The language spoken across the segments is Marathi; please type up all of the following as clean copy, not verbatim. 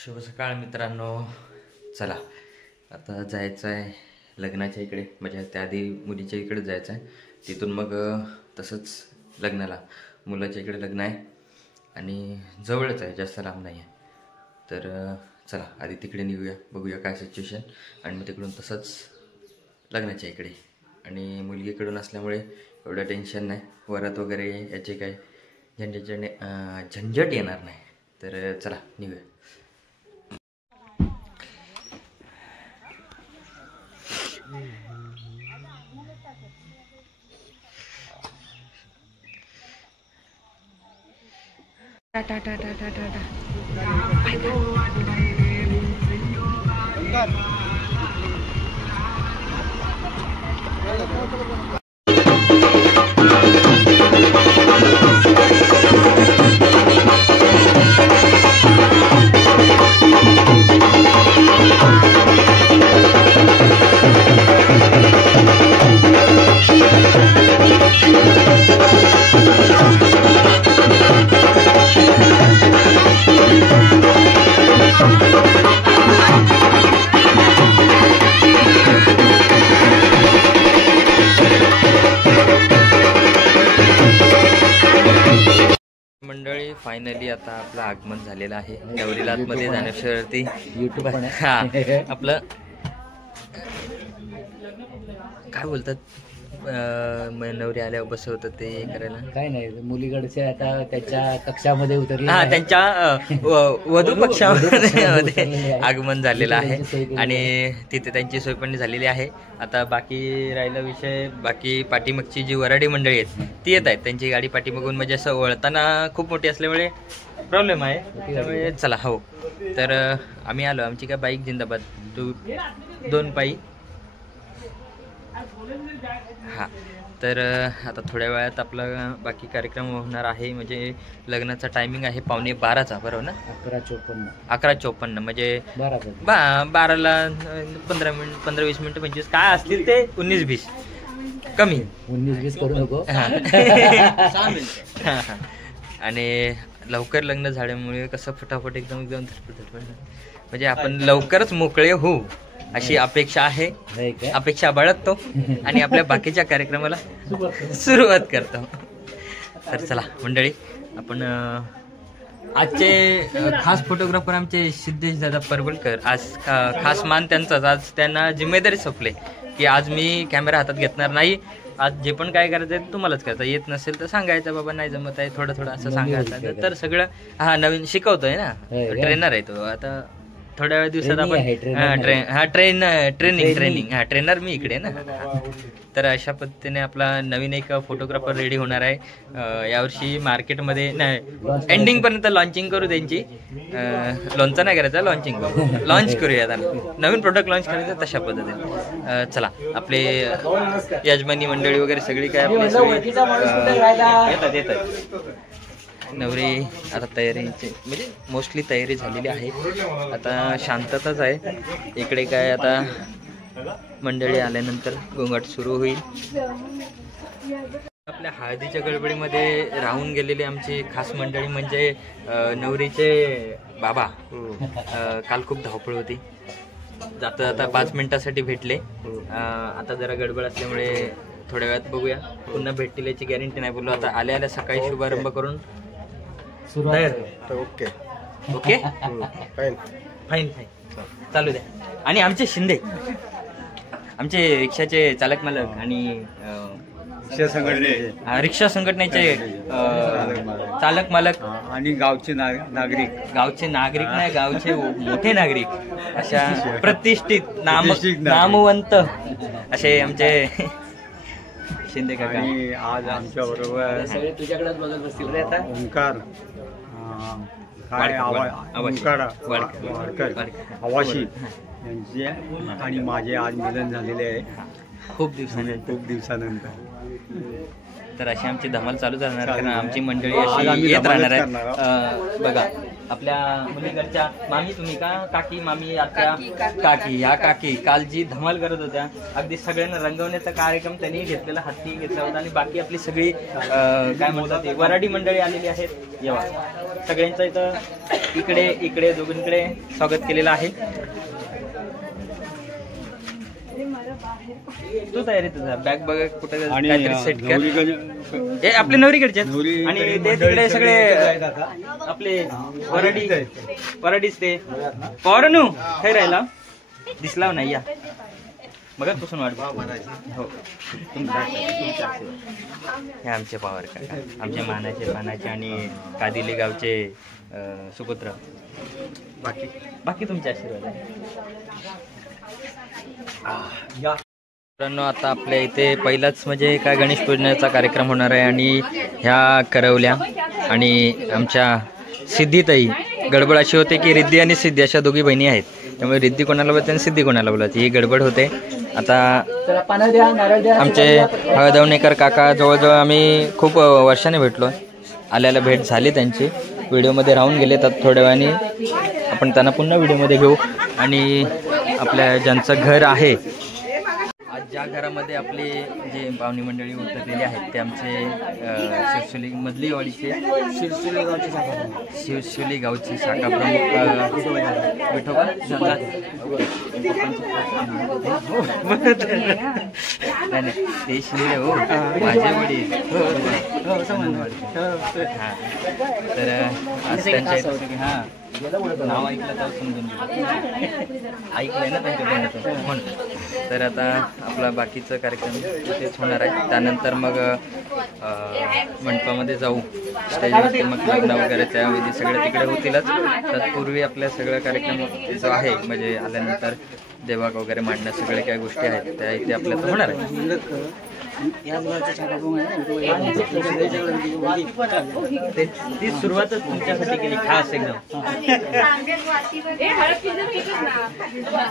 शुभ सकाळ मित्रांनो. चला आता जायचं आहे लग्नाच्या इकडे, म्हणजे त्याआधी मुलीच्या इकडे जायचं आहे, तिथून मग तसंच लग्नाला. मुलाच्या इकडे लग्न आहे आणि जवळच आहे, जास्त लांब नाही आहे. तर चला आधी तिकडे निघूया, बघूया काय सिच्युएशन, आणि मग तिकडून तसंच लग्नाच्या इकडे. आणि मुलगीकडून असल्यामुळे एवढं टेन्शन नाही, वरात वगैरे याचे काय झंझट येणार नाही. तर चला निघूया. टाटा टाटा टाटा मंडळी, फायनली आता आपलं आगमन झालेलं आहे. नवरीला आतमध्ये जाण्यावरती यूट्यूब आपलं काय बोलतात, नवरी आल्यावर बसवतात ते करायला, काय नाही, मुलीकडचे आता त्याच्या कक्षामध्ये उतरले, त्यांच्या वधू पक्षामध्ये आगमन झालेलं आहे आणि तिथे त्यांची सोय पण झालेली आहे. आता बाकी राहिला विषय, बाकी पाठीमागची जी वराडी मंडळी आहेत ती येत आहेत. त्यांची गाडी पाठीमागून म्हणजे असं वळताना खूप मोठी असल्यामुळे प्रॉब्लेम आहे, त्यामुळे चला हो. तर आम्ही आलो, आमची काय बाईक जिंदाबाद, 2 पायी. हां, तर आता थोड्या वेळात आपला बाकी कार्यक्रम होणार आहे. म्हणजे लग्नाचा टायमिंग आहे 11:15चा, बरोबर ना? 11:54 म्हणजे 12ला 15-20 मिनिटं 25 काय असतील ते 19-20 कमी 19-20 करू नको. आणि लवकर लग्न झाल्यामुळे कसं फटाफट एकदम म्हणजे आपण लवकरच मोकळे होऊ अशी अपेक्षा आहे. अपेक्षा बाळगतो आणि आपल्या बाकीच्या कार्यक्रमाला सुरुवात करतो. तर चला मंडळी, आपण आजचे खास फोटोग्राफर आमचे सिद्धेश दादा परवलकर, आज खास मान त्यांचाच. आज त्यांना जिम्मेदारी सोपले की आज मी कॅमेरा हातात घेतणार नाही, आज जे पण काय करायचं आहे तुम्हालाच करता. येत नसेल तर सांगायचं, बाबा नाही जमत आहे, थोडं थोडं असं सांगायचं. तर सगळं नवीन शिकवतोय ना, ट्रेनर आहे तो. आता थोड्या वेळ दिवसात आपण ट्रेनिंग ट्रेनर मी इकडे ना. तर अशा पद्धतीने आपला नवीन एक फोटोग्राफर रेडी होणार आहे. यावर्षी मार्केटमध्ये नाही, एंडिंग पर्यंत लॉन्चिंग करू त्यांची. लॉन्च नाही करायचं, लॉन्चिंग करू, लॉन्च करूया. नवीन प्रोडक्ट लॉन्च करायचं तशा पद्धतीने. चला, आपले यजमानी मंडळी वगैरे सगळी काय आपली येतात. नवरी आता तयारीची म्हणजे मोस्टली तयारी झालेली आहे, आता शांतताच आहे इकडे. काय आता मंडळी आल्यानंतर गोंगाट सुरू होईल. आपल्या हळदीच्या गडबडीमध्ये राहून गेलेली आमची खास मंडळी म्हणजे नवरीचे बाबा. काल खूप धावपळ होती, जाता जाता 5 मिनिटासाठी भेटले. आता जरा गडबड असल्यामुळे थोड्या वेळात बघूया, पुन्हा भेटतील याची गॅरंटी नाही. बोललो आता आल्या आल्या सकाळी शुभारंभ करून तयार. ओके ओके, फाईन फाईन चालू द्या. आणि आमचे शिंदे, आमचे रिक्षाचे चालक मालक आणि रिक्षा संघटनेचे चालक मालक आणि गावचे नागरिक नाही, गावचे मोठे नागरिक, अशा प्रतिष्ठित नामवंत असे आमचे शिंदे काका. आणि आज आमच्या बरोबर सगळे तुझ्याकडेच बघत बसतील रे आता. ओंकार वाडकर आवाशी यांचे आणि माझे आज मिलन झालेले आहे खूप दिवसानंतर. तर अशी आमची धमाल चालू राहणार, कारण आमची मंडळी अशी येत राहणार आहे. बघा आपल्या मुलीकडच्या मामी तुम्ही का काकी मामी आत्या काकी ह्या काकी काल जी धमाल करत होत्या अगदी सगळ्यांना रंगवण्याचा कार्यक्रम त्यांनी घेतलेला हाती घेतला होता आणि बाकी आपली सगळी काय म्हणतात ते वराडी मंडळी आलेली आहेत येवा सगळ्यांचं इथं इकडे दोघींकडे स्वागत केलेलं आहे. तू तयारी तुझा बॅग बघ कुठे काहीतरी सेट कर. हे आपले नवरीकडचे आणि ते तिकडे सगळे आपले वराडीच ते पवारनू काय राहिला दिसला नाही या बघा पुसून वाट हो हे आमचे पवार काका आमचे मानाचे आणि कादिली गावचे सुपुत्र बाकी तुमचे आशीर्वाद आहे. मित्रांनो आता आपल्या इथे पहिलाच म्हणजे काय गणेश पूजनाचा कार्यक्रम होणार आहे आणि ह्या करवल्या आणि आमच्या सिद्धीताई गडबड अशी होते की रिद्धी आणि सिद्धी अशा दोघी बहिणी आहेत त्यामुळे रिद्धी कोणाला बोलते आणि सिद्धी कोणाला बोलते ही गडबड होते. आता आमचे हळदवणेकर काका जवळजवळ आम्ही खूप वर्षाने भेटलो आल्याला भेट झाली त्यांची व्हिडिओमध्ये राहून गेले तर थोड्या वेळाने आपण त्यांना पुन्हा व्हिडिओमध्ये घेऊ. आणि आपल्या ज्यांचं घर आहे आज ज्या घरामध्ये आपले जे पाहुणी मंडळी उतरलेली आहेत ते आमचे शिरसोली मधली वाडीचे शिरसोली गावची शाखा प्रमुख विठोबा नाही ते शिंदे हो माझे वडील हां तर आज त्यांच्या हां नाव ऐकलं तर समजून ऐकलंय ना त्यांच्या म्हणून तर आता आपला बाकीचं कार्यक्रम तेच होणार आहे. त्यानंतर मग मंडपामध्ये जाऊ स्टेजवरती मग लग्न वगैरे त्या विधी सगळे तिकडे होतीलच. तत्पूर्वी आपल्या सगळं कार्यक्रम जो आहे म्हणजे आल्यानंतर देवाक वगैरे मांडणं सगळे काही गोष्टी आहेत त्या इथे आपल्याला होणार आहे. ती सुरुवातच तुमच्यासाठी केली खास एकदम.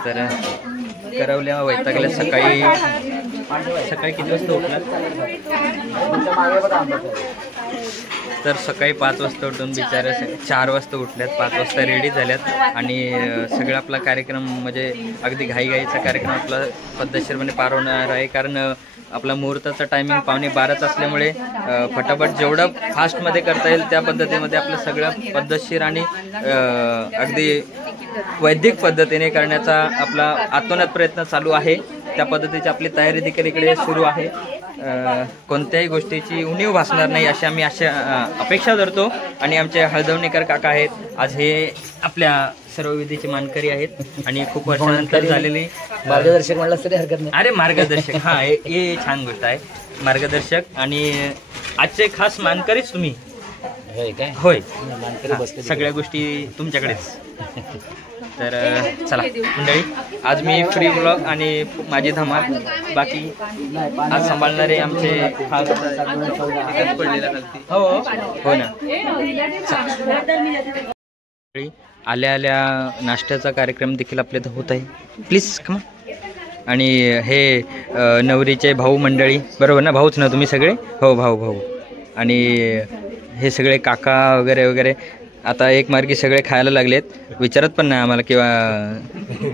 तर करवल्या वैतागल्या सकाळी किती वाजता उठलात तर सकाळी 5 वाजता उठून बिचाऱ्या 4 वाजता उठल्यात 5 वाजता रेडी झाल्यात आणि सगळा आपला कार्यक्रम म्हणजे अगदी घाईघाईचा कार्यक्रम आपला पद्धतशीरपणे पार होणार आहे. कारण आपला मुहूर्ताचा टायमिंग 11:15 असल्यामुळे फटाफट जेवढं फास्टमध्ये करता येईल त्या पद्धतीमध्ये आपलं सगळं पद्धतशीर आणि अगदी वैदिक पद्धतीने करण्याचा आपला आतोनात प्रयत्न चालू आहे. त्या पद्धतीची आपली तयारी देखील इकडे सुरू आहे. कोणत्याही गोष्टीची उणीव भासणार नाही अशी आम्ही अपेक्षा धरतो. आणि आमचे हळदवणेकर काका आहेत आज हे आपल्या सर्व विधीचे मानकरी आहेत आणि खूप वर्षानंतर झालेली मार्गदर्शक म्हणलं तरी हरकत नाही. अरे मार्गदर्शक हा हे छान गोष्ट आहे मार्गदर्शक आणि आजचे खास मानकरीच तुम्ही होय सगळ्या गोष्टी तुमच्याकडेच. तर चला मंडळी आज मी फ्री ब्लॉग आणि माझी धमाल बाकी आज सांभाळणारे आमचे हो ना. आल्या नाश्त्याचा कार्यक्रम देखील आपल्या इथं होत आहे प्लीज कमा. आणि हे नवरीचे भाऊ मंडळी बरोबर ना भाऊच ना तुम्ही सगळे हो भाऊ आणि हे सगळे काका वगैरे आता एक मार्गी सगळे खायला लागलेत विचारत पण नाही आम्हाला किंवा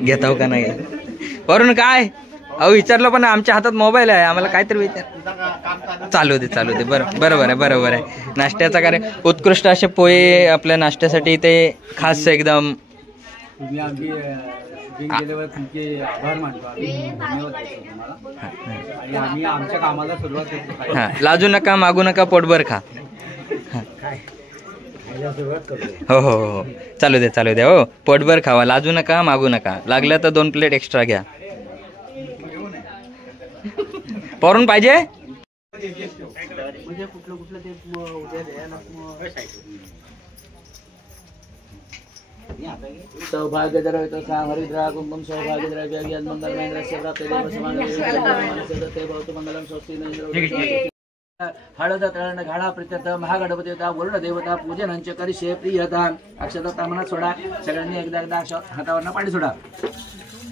घेताव का नाही वरून काय अहो विचारलं पण आमच्या हातात मोबाईल आहे आम्हाला काहीतरी विचार चालू दे बरोबर आहे. नाश्त्याचा कार्य उत्कृष्ट असे पोहे आपल्या नाश्त्यासाठी ते खास एकदम हां लाजू नका मागू नका पोटभर खा. हो चालू दे हो पोटभर खावा लाजू नका मागू नका लागलं तर 2 प्लेट एक्स्ट्रा घ्या. परून पाहिजे सौभाग्य द्रव्य हरिद्रा कुंकुम सौभाग्य द्रव्य मंगल महेंद्र मंगलम स्वस्ति हळद तळण घाडा प्रित्यर्थ महागणपती देवता वरुण देवता पूजनांचे करिशे प्रियता अक्षता तामनात सोडा सगळ्यांनी एकदा हातावरनं पाणी सोडा.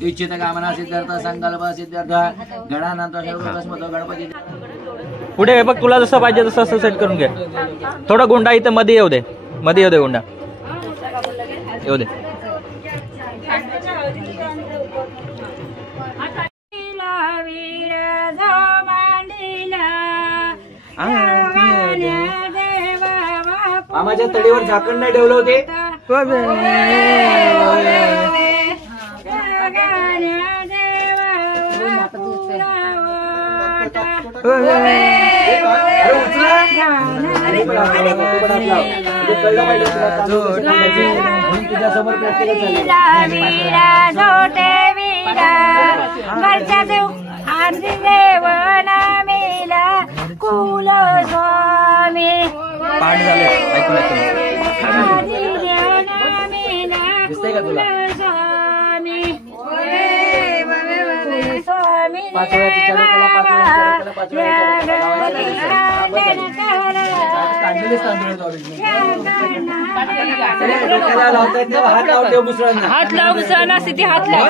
इच्छित कामना सिद्धार्थ संकल्प सिद्धार्थ गणानंतर गणपती पुढे बघ तुला जसं पाहिजे तसं सेट करून घे. थोडा गुंडा इथं मध्ये येऊ दे गुंडा येऊ दे. मामाच्या तडीवर झाकण नाही ठेवलं होते. तुझ्यासमोर पाठ झाले दिसतंय का तुला? 5 वेळाची चालू कला, 5 डोक्याला लावतायत तेव्हा हात लावून ठेव मुसळांना. हात लाव मुसळांना स्थिती हात लाव.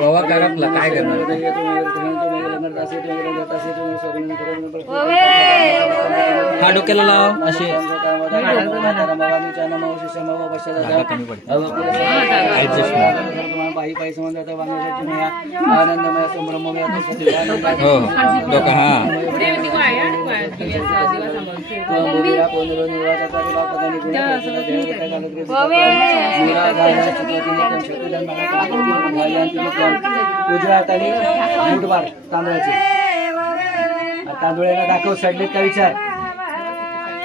बाबा काकातला काय करणार? हा डोक्याला लाव असे आनंदमय संभ्रममय हो डोका हा उजव्या हाताने मुठभर तांदळाचे. तांदूळाला दाखव सडलेत का विचार.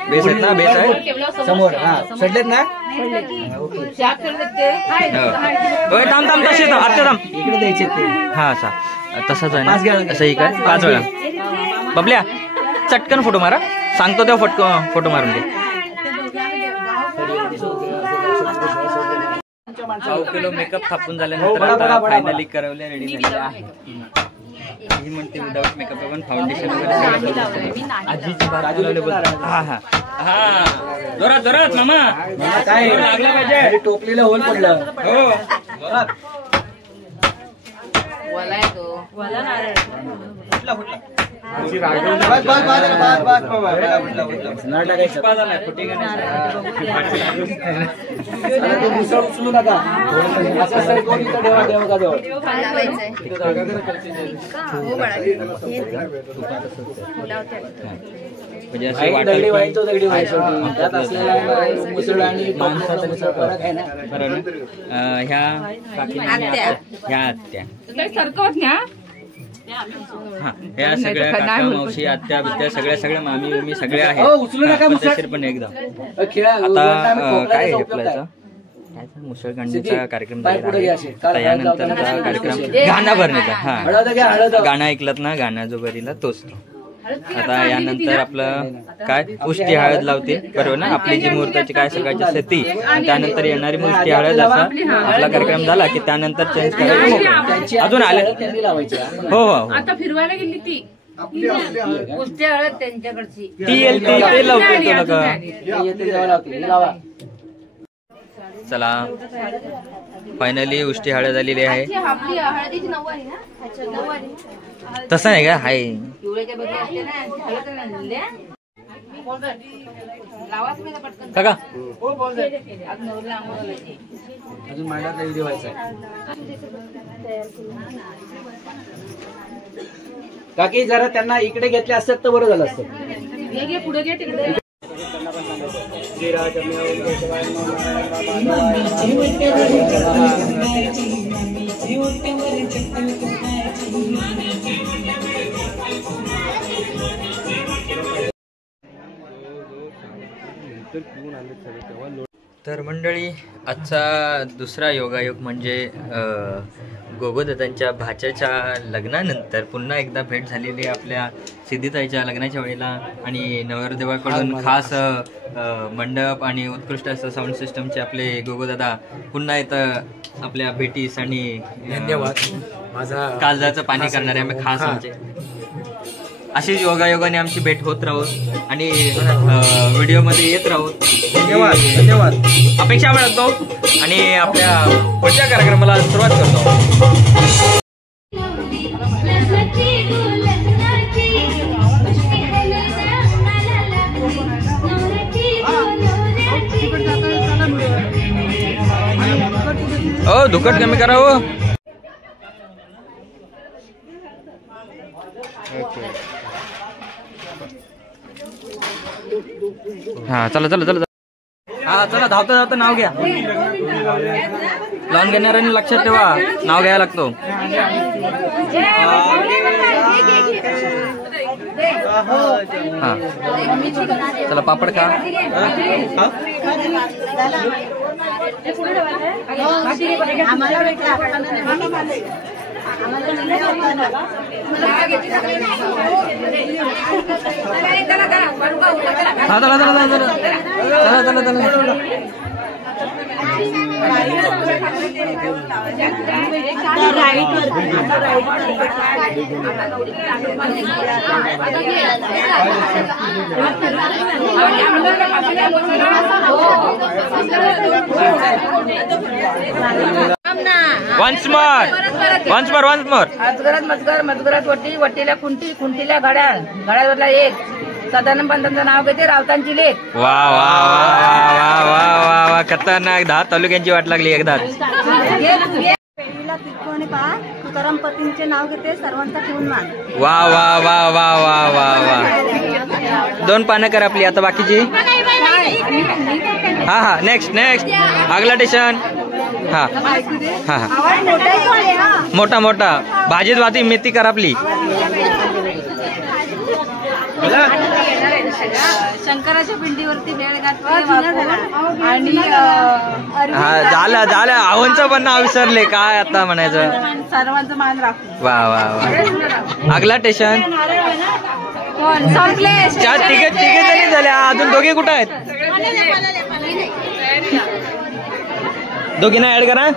बेस आहेत ना? बेस आहे समोर. हा सडलेत ना? थांब थांब तसे आता थांब इकडे द्यायचे ते. हा असा तसाच आहे ना? असंही काय 5 वेळा. बबल्या चटकन फोटो मारा सांगतो तेव्हा फोटो मारून दे. 100 किलो मेकअप थापून झाल्यानंतर आता फायनली करवल्या रेडी झालेल्या आहे. ही म्हणते विदाउट मेकअप पण फाउंडेशन वगैरे आजीची बात हा हा हा जोरात जोरात मामा काय लागलं पाहिजे. टोपलीला होल पडलं. हो उचलू नका. म्हणजे असं वाटतं त्यात असलेला मुसळ आणि माणसाचा मुसळ फरक आहे ना. ह्या ह्या आत्या सरकवत ना हा ह्या सगळ्या काका मावशी आत्या बित्या सगळ्या मामी बिमी सगळ्या आहेत. उचलू नका मुसळ. पण एकदा खेळा आता काय घेतलायचं मुसळ काढण्याचा कार्यक्रम त्यानंतरचा कार्यक्रम गाणं भरण्याचा. हा गाणं ऐकलत ना गाणं जो बरीला तोच. आता यानंतर आपलं काय उष्टी हळद लावते बरोबर ना. आपली जी मुहूर्ताची काय सकाळची असते ती त्यानंतर येणारी उष्टी हळद असा आपला कार्यक्रम झाला की त्यानंतर चेंज करायला अजून आले. हो हो आता फिरवायला गेली ती उष्टी हळद त्यांच्याकडची ती येईल ते लावते तुला. चला फायनली उष्टी हळद आलेली आहे. तसं नाही का हाय काका अजून मांडा तरी देवायचा. काकी जरा त्यांना इकडे घेतले असतात तर बरं झालं असतं. पुढे घे तिकडे. तर मंडळी आजचा दुसरा योगायोग म्हणजे गोगोदादांच्या भाच्याच्या लग्नानंतर पुन्हा एकदा भेट झालेली आपल्या सिद्धीताईच्या लग्नाच्या वेळेला. आणि नवरदेवाकडून खास मंडप आणि उत्कृष्ट असं साऊंड सिस्टमचे आपले गोगोदादा पुन्हा इथं आपल्या भेटीस आणि धन्यवाद. माझा काळजाचं पाणी करणारे आम्ही खास आमचे. अशीच योगायोगाने आमची भेट होत राहूत आणि व्हिडिओमध्ये येत राहूत. धन्यवाद धन्यवाद अपेक्षा बाळगतो आणि आपल्या पुढच्या कार्यक्रमाला सुरुवात करतो. ओ धुकट कमी करा हो. हा चला चला चला. हा चला धावता धावता नाव घ्या. लावून घेणाऱ्यांनी लक्षात ठेवा नाव घ्यायला लागतो. हा चला पापड खा. Once more. मजगर मजगरात वटी वटीला खुंटी खुंटीला घड्याळ घड्याळवरला एक सदानंद पंतांचं नाव घेते रावतांची लेख. वा वा वा वा वा वा वा खतरनाक. 10 तालुक्यांची वाट लागली एकदा. तुकाराम पतींचे नाव घेते सर्वांचा ठेवून मान. वा वा वा वा वा वा वा. 2 पानं कर आपली आता बाकीची. हा हा नेक्स्ट अगला स्टेशन. हा हा हा मोठा मोठा भाजीत वाती मेथी कर आपली. शंकराच्या पिंडीवरती वेळ आणि झालं आव्हानचं पण नाव विसरले काय आता म्हणायचं. सर्वांचं मान राखू. वा वा वा. अगला स्टेशन. संपले. तिघे जणी झाल्या. अजून दोघे कुठं आहेत. दोघींना ऍड करा.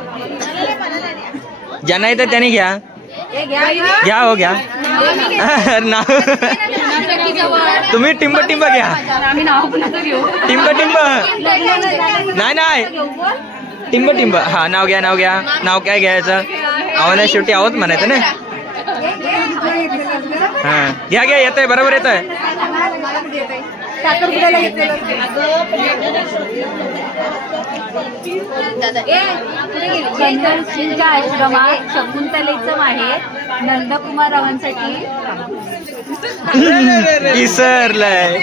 ज्यांना येतं त्यांनी घ्या. घ्या हो घ्या. तुम्ही टिंब घ्या. टिंब नाही टिंब. हा नाव घ्या. नाव काय घ्यायचं. आव्हाना शेवटी आहोत म्हणायचं ना. हा घ्या येतंय बरोबर येतंय. चंदनसिंगच्या आश्रमात शकुंतलेचं माहेर नंदकुमार रावांसाठी विसरलंय.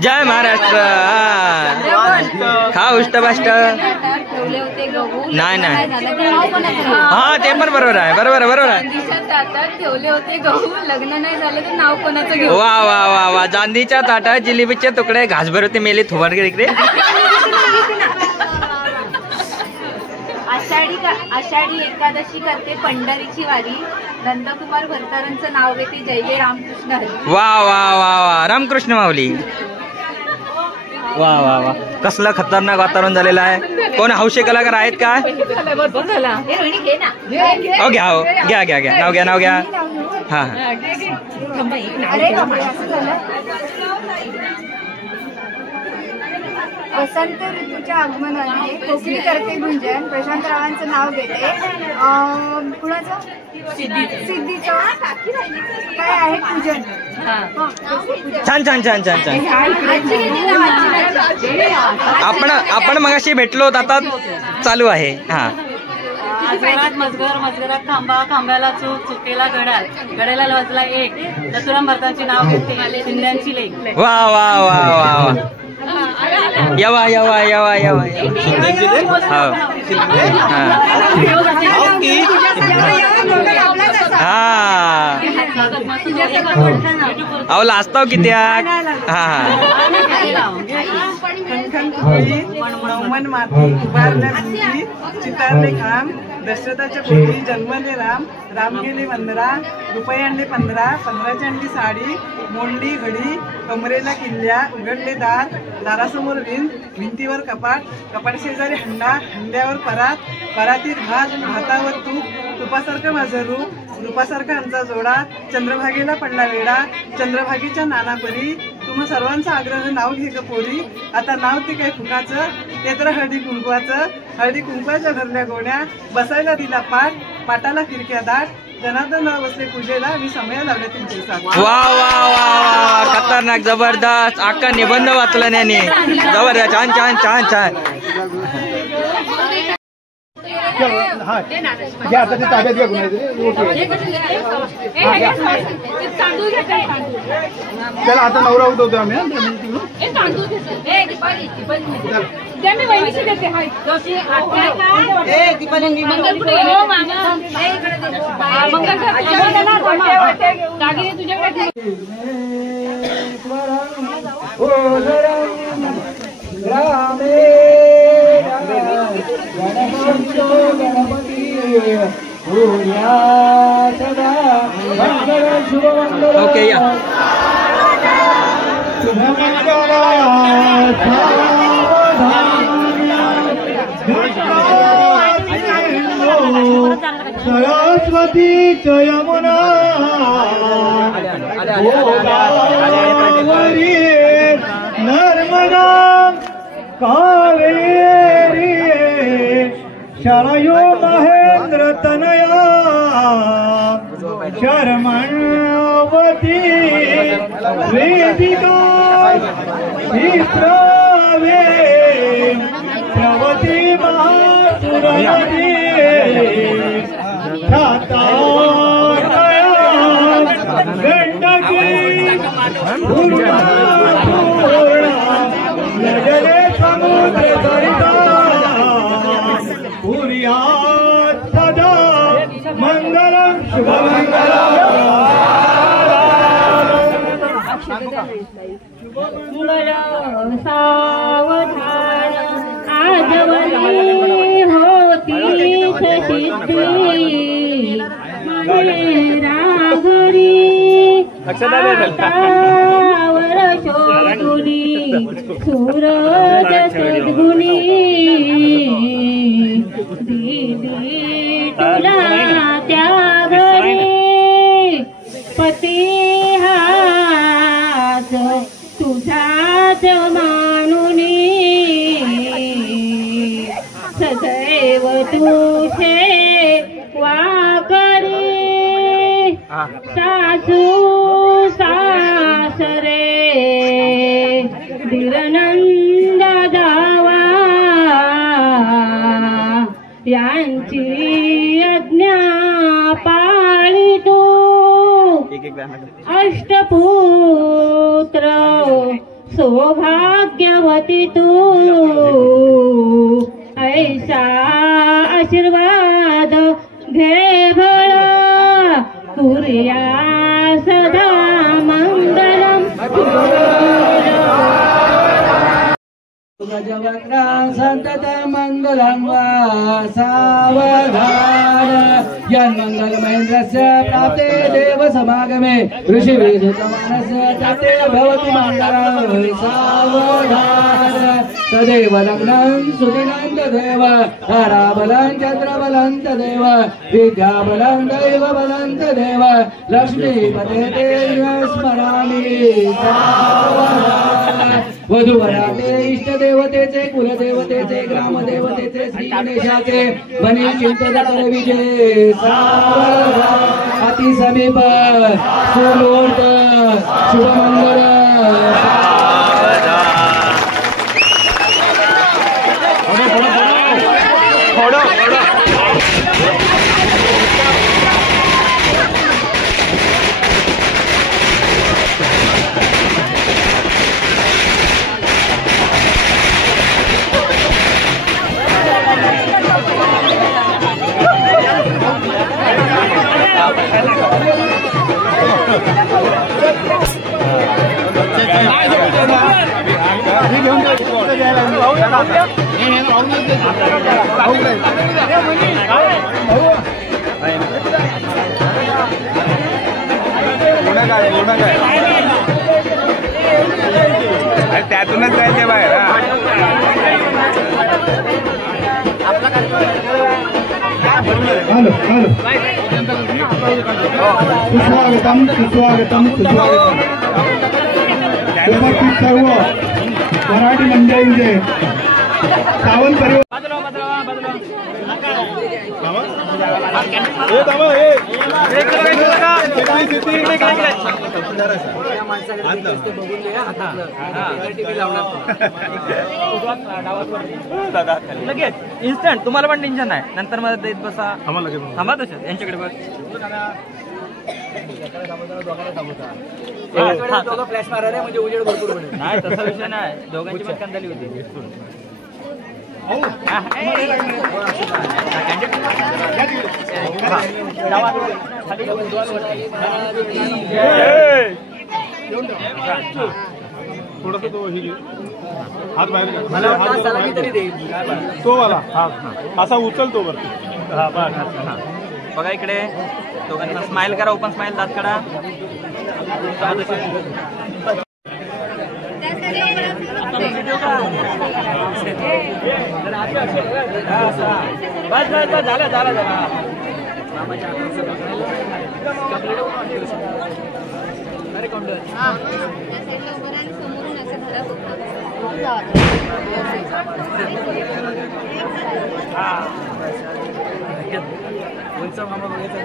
जय महाराष्ट्र. हा उष्टबाष्ट ठेवले होते गहू. नाही हा ते पण बरोबर आहे. ठेवले होते गहू लग्न नाही झालं तर नाव कोणाचं घेऊ. वा वा वा वा. चांदीच्या ताटात जिलेबीचे तुकडे घासभर होते मेले थोबाडगे इकडे. आषाढी एकादशी करते पंढरीची वारी नंदकुमार भरतारांचं नाव घेते जय जय रामकृष्ण हरी. वा वा वा वा. रामकृष्ण माऊली. वा वा वा. कसलं खतरनाक वातावरण झालेलं आहे. कोण हौशी कलाकार आहेत का. घ्या नाव घ्या. हा वसंत ऋतूच्या आगमनाने कोकणी करते गुंजन प्रशांत रावांचं नाव घेते. कुणाचं सिद्धीचं काय आहे पूजन. छान. आपण मगाशी भेटलो आता चालू आहे. हा मजगरात खांबा खांब्याला चुकेला गड्याला वाजला एक दत्तुराम भरतांचे नाव घेते शिंद्यांची लेख. वा वा वा वा वा. यावा हा अहो लाजताव किती. हा चितारले काम दशरथाच्या पोटी जन्मले राम गेले 15 रुपये आणले 15ची आणली साडी मोंडी घडी कमरेला किल्ल्या उघडले दारासमोर भिंतीवर कपाट शेजारी हंड्यावर परातीत भातावर तुपासारखं माझं रूपासारखा आमचा जोडा चंद्रभागेला पडला वेडा चंद्रभागेच्या नानापरी तुम्हा सर्वांचा आग्रह नाव घे ग पोरी. आता नाव ते काय फुकाचं ते तर हळदी कुंकवाच्या धरल्या गोण्या बसायला दिला पाटाला खिडक्या दाट जनार्दन बसले पूजेला मी समय लावले 3 दिवसात. वा वा वा वा, खतरनाक, जबरदस्त. अख्खा निबंध वाचला त्याने. जबरदस्त, छान छान छान छान. चला आता नवरा उठवतो आम्ही. ओके या. सरस्वती यमुना गोदावरी नर्मदा कावेरी शरयो महेंद्र तनया शर्मण्वती वेदिका विश्रावे प्रवती महासुरनदी गंडकी लगले समुद्र सरिता पुर्यात् सदा मंगलम शुभमंगलम. सावधान आजवली होती सिद्धी घरी आतावर शोधुनी सूरज सद्गुणी दिली तुला त्या घरी पती हाच तुझाच मानुनी सदैव तुझे वाकरी सासू सासरे दिरनंद जावा यांची आज्ञा पाळितो अष्टपुत्र सौभाग्यवती तू ऐसा आशीर्वाद घे भळा पुर्या सदा मंगलम. गजवक्रां संतत मंगलं वा सावधान यन्मंगल महेन्द्रस्य प्राप्ते देव समागमे ऋषिवेदसमानस्य तते भवति मंगलं सावधान. तदेव लग्नं सुदिनं तदेव ताराबलं चन्द्रबलं तदेव विद्याबलं दैवबलं तदेव लक्ष्मीपते ते स्मरामि सावधान. वधूवराते इष्टदेवतेचे कुलदेवतेचे ग्रामदेवतेचे श्री गणेशाचे बनी चिंतन करविजे सावधान. अति समीप सुमुहूर्त शुभमंगल. त्यातूनच जायचे बाहेर. सुस्वागतम सुस्वागतम सुस्वागतम. उपस्थित सर्व मराठी मंडळींचे सावंत परिवार लगेच इन्स्टंट, तुम्हाला पण टेन्शन नाही. नंतर मला देत बसा. थांबा तसं यांच्याकडे बघ. फ्लॅश मारा म्हणजे उजेड भरपूर पडेल. नाही तसा विषय नाही, दोघांची पण कंदाली होती. थोडस तो हात बाहेर मला वाटतं सलामी तरी देईल तो वाला असा उचलतो वरती. बघा इकडे दोघांना स्माइल करा, ओपन स्माइल, दात काढा. बस बस बस झालं झालं झालं. उंचा मामा बघायचा.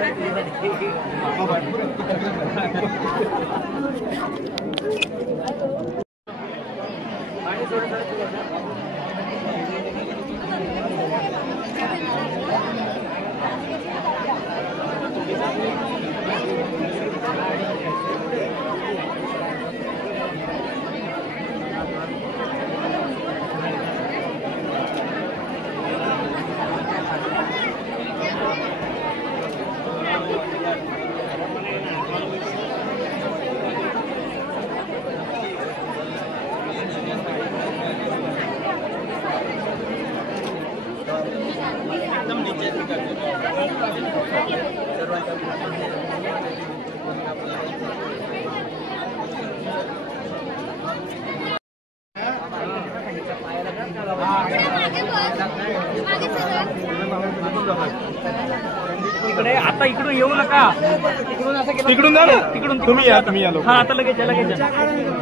इकडे आता इकडून येऊ नका. तिकडून जा ना. तिकडून तुम्ही या, तुम्ही या. हा आता लगेच लगेच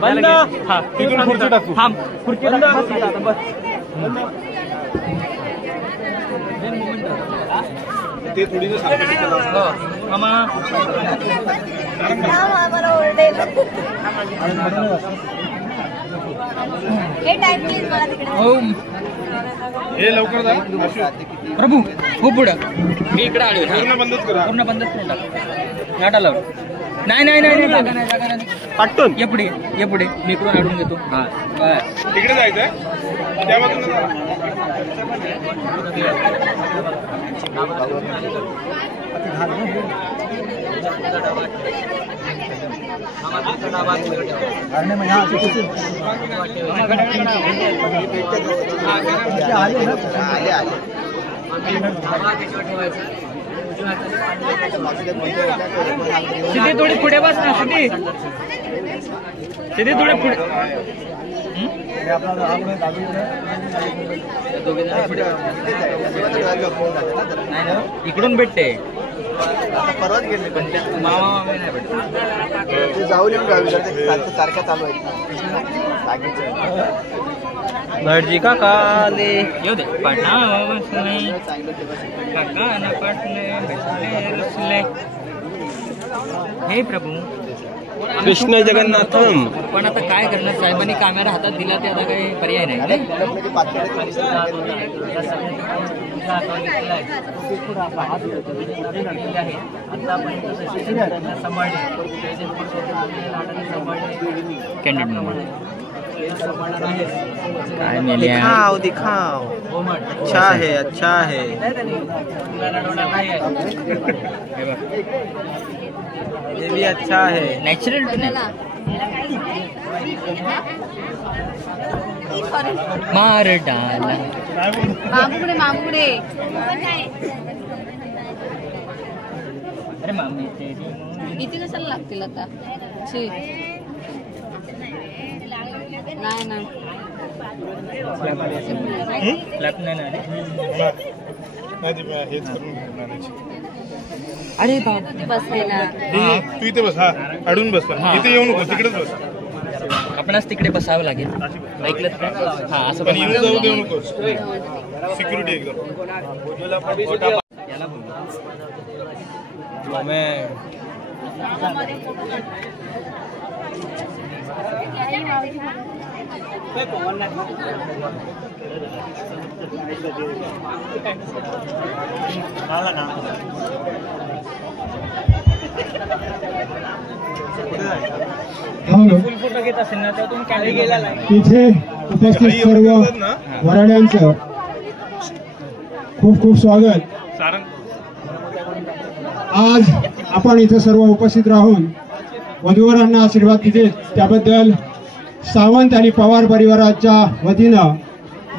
बंद. हा तिकडून खुर्ची टाकू. थांब, खुर्ची बस. ते थोडी मामा हे लवकर जा. प्रभू खूप पुढं. मी इकडे आलो. पूर्ण बंदच करा. पूर्ण बंदच करून टाक. नाटा लाव. नाही नाही नाही जागा नाही, जागा नाही. पटकन ये पुढे, ये पुढे. मी इकडून अडून घेतो. हा बस. तिकडे जायचंय त्या बाजूला. सिद्धी थोडी पुढे बस ना. सिद्धी थोडे पुढे. इकडून भेटते परवाच गेले पण त्या मामा नाही भेटत. ते जाऊन येऊन गावी तारख्या चालू आहेत. भटजी काका आले. येऊ दे. पटना बसले काका ना पटले भेटले रुसले. हे प्रभू कृष्ण जगन्नाथम. पण आता काय करणार, साहेबांनी कॅमेरा हातात दिला ते आता काही पर्याय नाही. कॅन्डिडेट म्हणून काय मेले. दिखाओ दिखाओ. अच्छा है अच्छा है. ये भी अच्छा है. नॅचरल मार डाला. मामुकडे मामुकडे अरे मामी तेरी इथे कशाला लागतील आता. नाही ना हेच करून घेणार. अरे बाप बसलेला. तू इथे बस. हा अडून बस. इथे येऊ नको, तिकडेच बस. आपणास तिकडे बसावं लागेल. ऐकलं का? हा असं पण येऊन जाऊ देऊ नको. सिक्युरिटी एकदम. इथे उपस्थित सर्व वराड्यांचं खूप खूप स्वागत. आज आपण इथे सर्व उपस्थित राहून वधूवरांना आशीर्वाद दिले त्याबद्दल सावंत आणि पवार परिवाराच्या वतीनं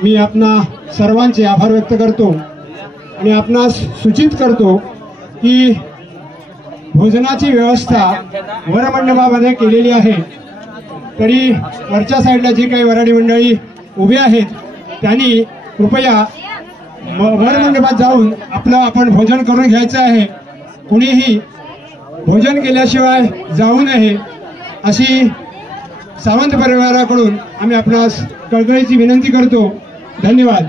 मी आपणा सर्वांचे आभार व्यक्त करतो आणि आपणास सूचित करतो की भोजनाची व्यवस्था वरमंडपामध्ये केलेली आहे. तरी वरच्या साईडला जी काही वराडी मंडळी उभी आहेत त्यांनी कृपया वरमंडपात जाऊन आपण भोजन करून घ्यायचं आहे. कुणीही भोजन केल्याशिवाय जाऊ नये अशी सावंत परिवाराकडून आम्ही आपणास कळकळीची विनंती करतो. धन्यवाद.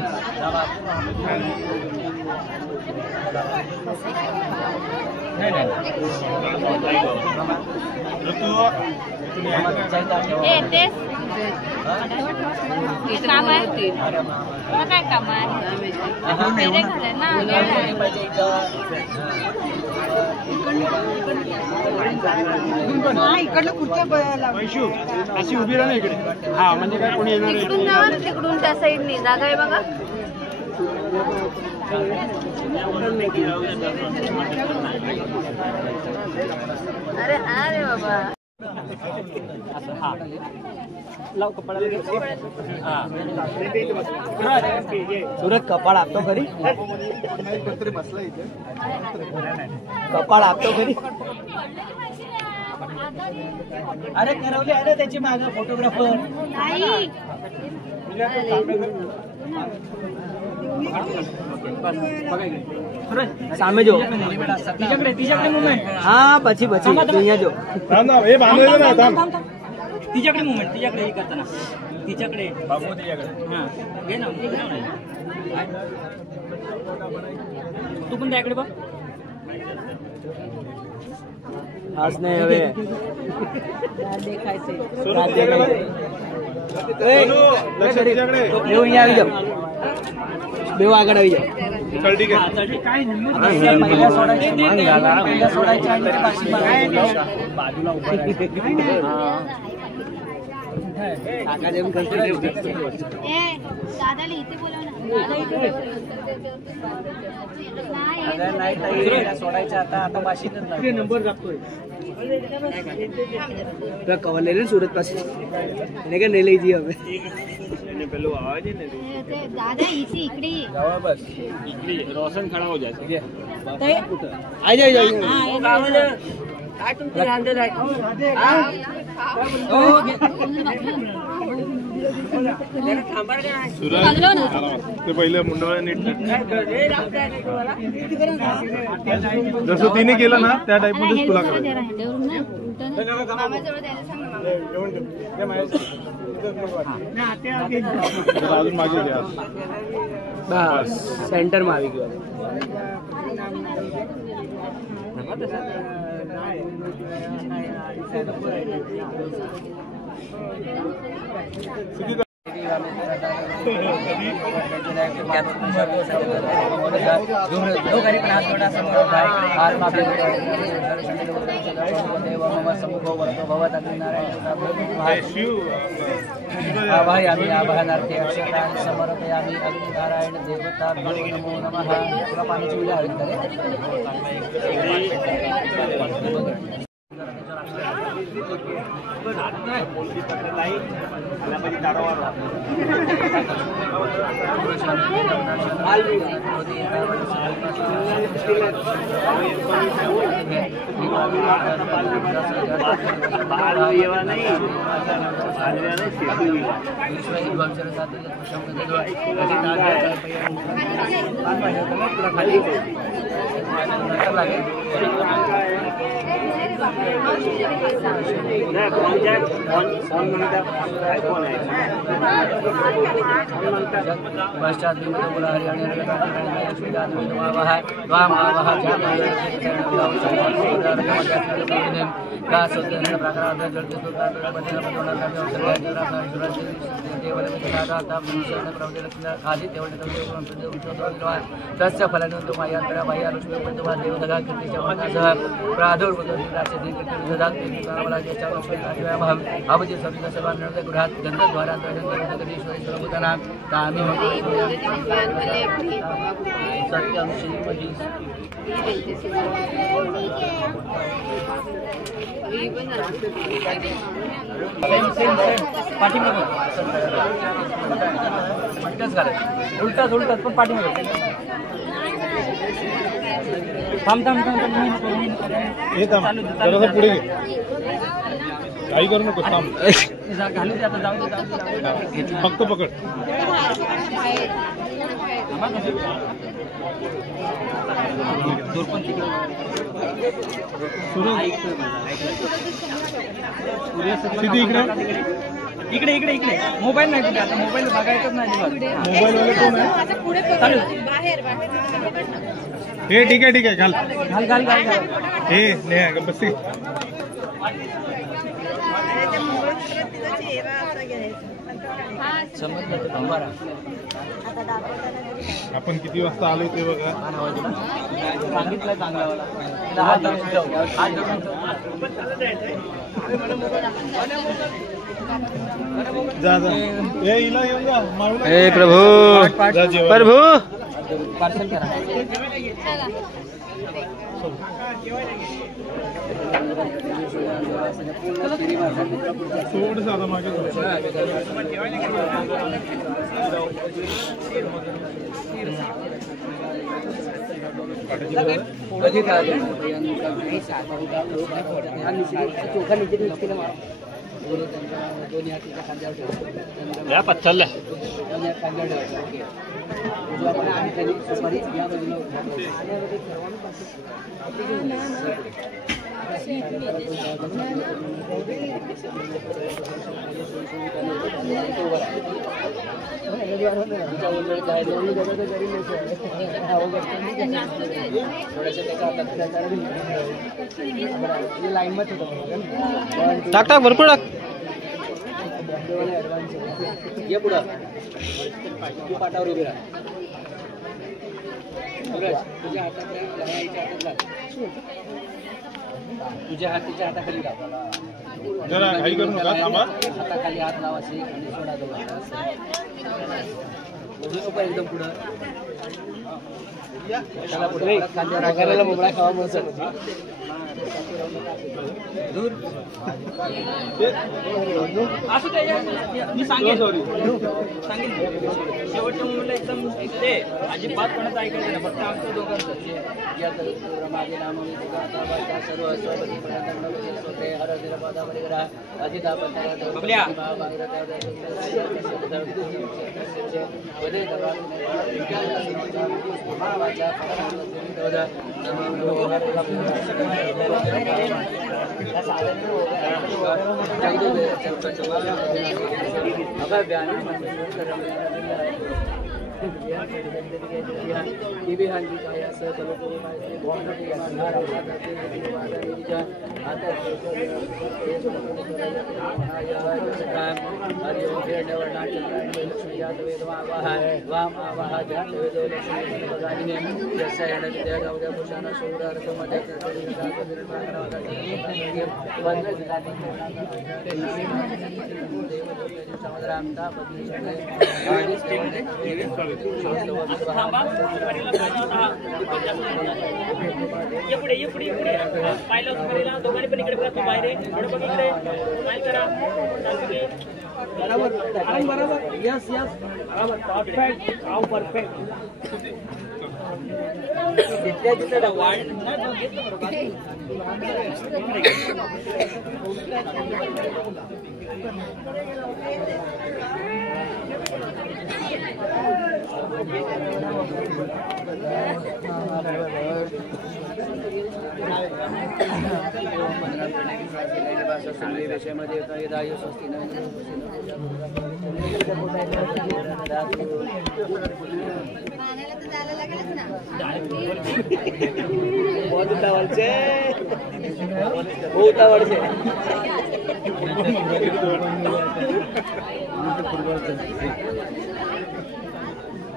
इकडलं खुर्च्या अशी उभी राहा इकडे. हा म्हणजे काय कोणी येणार तिकडून त्या साईडनी जागा आहे बघा. अरे बाबा सुरत कपाळ आपतो खरी कपाळ आपतो खरी. अरे करवले अरे त्याची माग फोटोग्राफर सामे जो तिच्याकडे मुवमेंट. हा पछी जो तिच्याकडे मुवमेंट तिच्याकडे हे करताना तिच्याकडे हा घे ना तू पण त्याकडे बघ. आज नाही हवे बेव आगड આવી जाओ. सोडायचं आता बाशीतच नंबर लागतोय कवर ले सूरत पास लेकिन ले लीजिए हमें दादा इसी इकडे बस इकडे रोशन खड़ा हो जाए. आ जाओ काय तुमचे रांदे ते पहिलं मुंडवळ्या नीट जसं तिने केलं ना त्या टाइप मध्येच तुला करायचं. अजून मागे घ्या बस सेंटर में આવી ગયો. आवाहयामि आवाहनार्थे अक्षतानि समर्पयामि अग्निनारायण देवता नमो नमः. तुला पाण्याची उडी हवी तस्य फलानं तुम्हाला बाह्य लक्ष्मीपंचमा देवदगा कीर्तीच्या वर्णासह प्रादुर्भूताचे अवधी सविता सर्वांना गृहात गंधद्वारांतर्गतश्वरी सर्वभूतानां तामी सत्यं श्रीमती पाठीमागे उलटाच पण पाठीमागे थांब हे थांब जरासा पुढे घे काही करू नको थांब घालू दे आता जाऊ दे फक्त पकड इकडे इकडे इकडे मोबाईल नाही कुठे आता मोबाईल बघायचंच नाही मोबाईल वाले कोण आहे हे ठीक आहे घाल हे नाही बस आपण किती वाजता आलो ते बघा सांगितलं चांगला जा ए इला येऊन जा हे प्रभू प्रभू पार्सल करा थोडं साधा मागे चोखा नीचे दोन्ही हातीच्या खांद्यावर ठेवा पत्थरला खांद्यावर ठेवायचं आणि त्यांनी सुपारी या बाजूला लाईन मध्ये टाक भरपूर टाक ये पुढं तू पाटावर उभी राहा तुझ्या हातातल्या लहाईच्या हातात लाग तुझ्या हातीच्या हाताखाली लाव जरा घाई करू नका थांबा हाताखाली हात लावायची आणि सोडा जवळ नको एकदम पुढं त्याला पुढे खांद्याला मोबळा खावा म्हणून दूर असू दे मी सांगेन शेवटच्या मुलीला एकदम ते अजिबात कोणाचं ऐकायचं नाही फक्त आमचं दोघांचं मागे नामोनी सर्व बरोबर यस यस परफेक्ट हाउ परफेक्ट जितल्या जितल्या वाढ समरी रेषेमध्ये येता स्वस्ती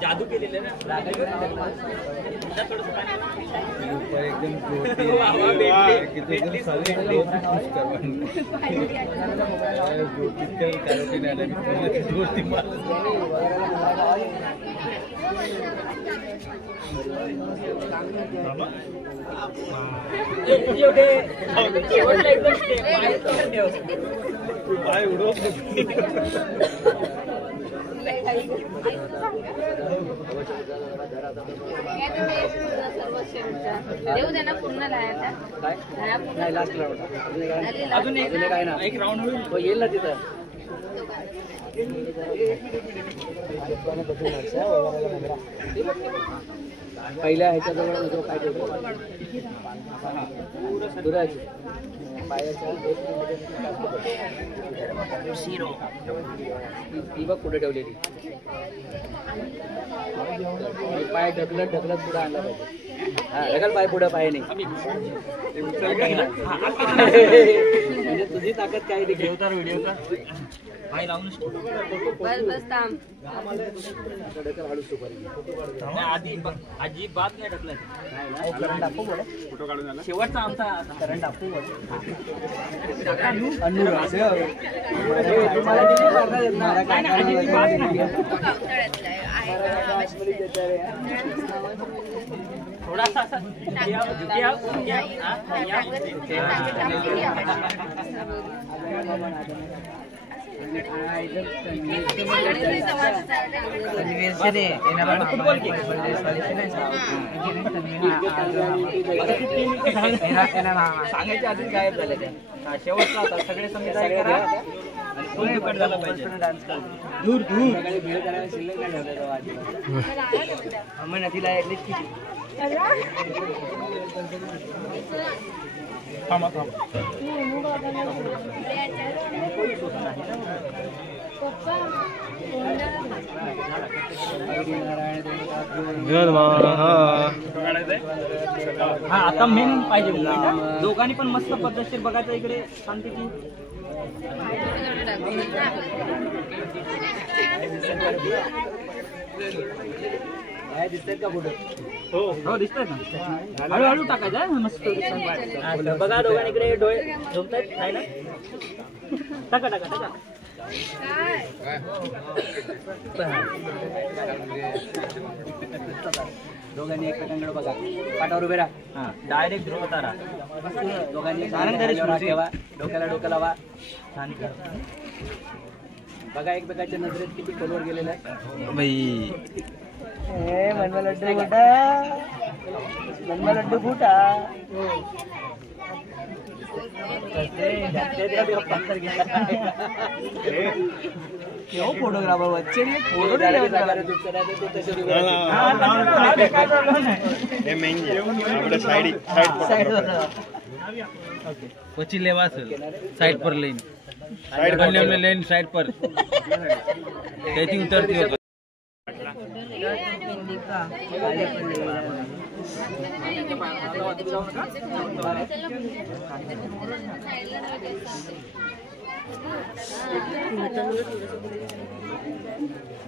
जादू केलेले ना देऊ दे ना पूर्ण लायाचा नाही लास्ट अजून एक राऊंड होईल येईल ना तिथं पहिल्या ह्याच्याजवळ जो काय ठेवतो ती बघ पुढे ठेवलेली पाय ढकलत ढकलत पुढे आणला पाहिजे ढकल पाय पुढे पाय नाही म्हणजे तुझी ताकद काय देखील व्हिडिओ पाय लावून बस बस थांब ढकल हाडू आजी बात नाही ढकलत फोटो काढून आला शेवटचा आमचा करंट आपू थोडासा सांगायचे अजून गायब झाले त्या शेवटचा होता सगळे सगळे दूर दूर भेळ करायला शिल्लक नाही ठेवलं तिला थांबा हा आता मेन पाहिजे दोघांनी पण मस्त पद्धतशीर बघायचं इकडे शांतीची दिसतात का फोटो हो दिसतंय ना हळूहळू टाकायचं मस्त बघा दोघांकडे डोळे झोपतायत आहे ना टाका टाका टाका दोघांनी एकमेकांकडे बघा पाठावर उभे राहा डायरेक्ट ध्रुव तारा दोघांनी ठेवा डोक्याला डोकं लावा बघा एकमेकांच्या नजरेत किती खोलवर गेलेलं आहे मनवा लड्डू कुठा मनवा लड्डू कुठा फोटोग्राफर बच्चे પછી લેવા છે સાઈડ પર લઈને લઈને સાઈડ પર તેથી ઉતરતી વખત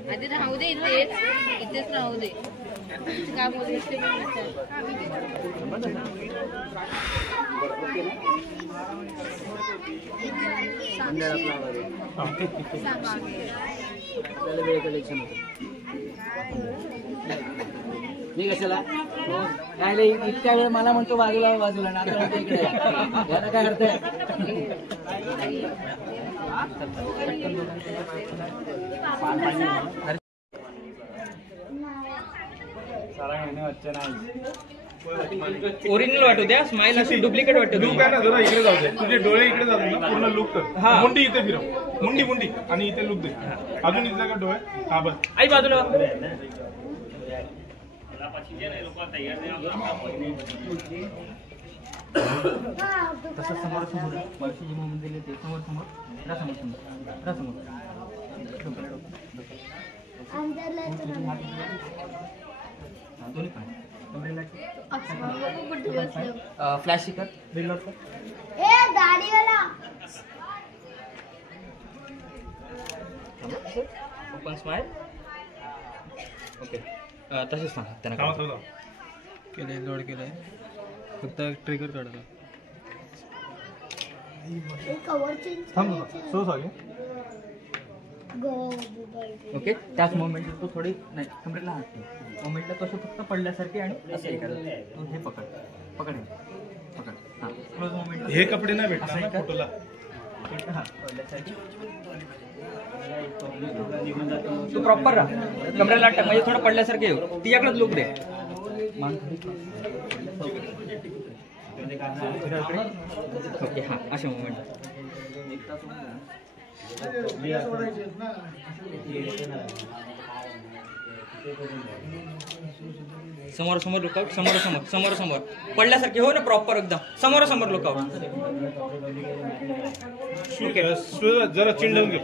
आधी राहू दे इथेच राहू दे का बोलतेस ते मी कशाला काय इतक्या वेळ मला म्हणतो बाजूला बाजूला ना आता म्हणतो इकडे याला काय अर्थ आहे ओरिजिनल वाटू द्या स्माइल अशी डुप्लिकेट वाटू लुक आहे ना जरा इकडे जाऊ दे तुझे डोळे इकडे जाऊ दे पूर्ण लुक कर मुंडी इथे फिरव मुंडी आणि इथे लुक दे अजून इथे का डोळे हा बस आई बाजूला तसं समोर समोर मावशी मोमेंट दिले ते समोर समोर समोर समोर समोर दोन्ही पण फ्लॅश कर रिलोड कर ओपन स्माइल ओके तसेच सांगा त्यांना केलंय लोड केलंय फक्त ट्रिगर काढतो ओके त्याच मोमेंटला तू थोडी नाही कमरेला हात मोमेंटला तसं फक्त पडल्यासारखे आणि असं हे करायचं तू हे पकड पकड पकड हां क्लोज मोमेंट हे कपडे नाही भेटणार ना फोटोला हां पडल्यासारखे तू प्रॉपर राहा कमरेला टाक म्हणजे थोडं पडल्यासारखे येऊ तिच्याकडेच लुक दे ओके हां असे मोमेंट समोर समोर लुकआउट समोर समोर समोर समोर पडल्यासारखे हो ना प्रॉपर एकदम समोर समोर लुकआउट जरा चिंडवून घे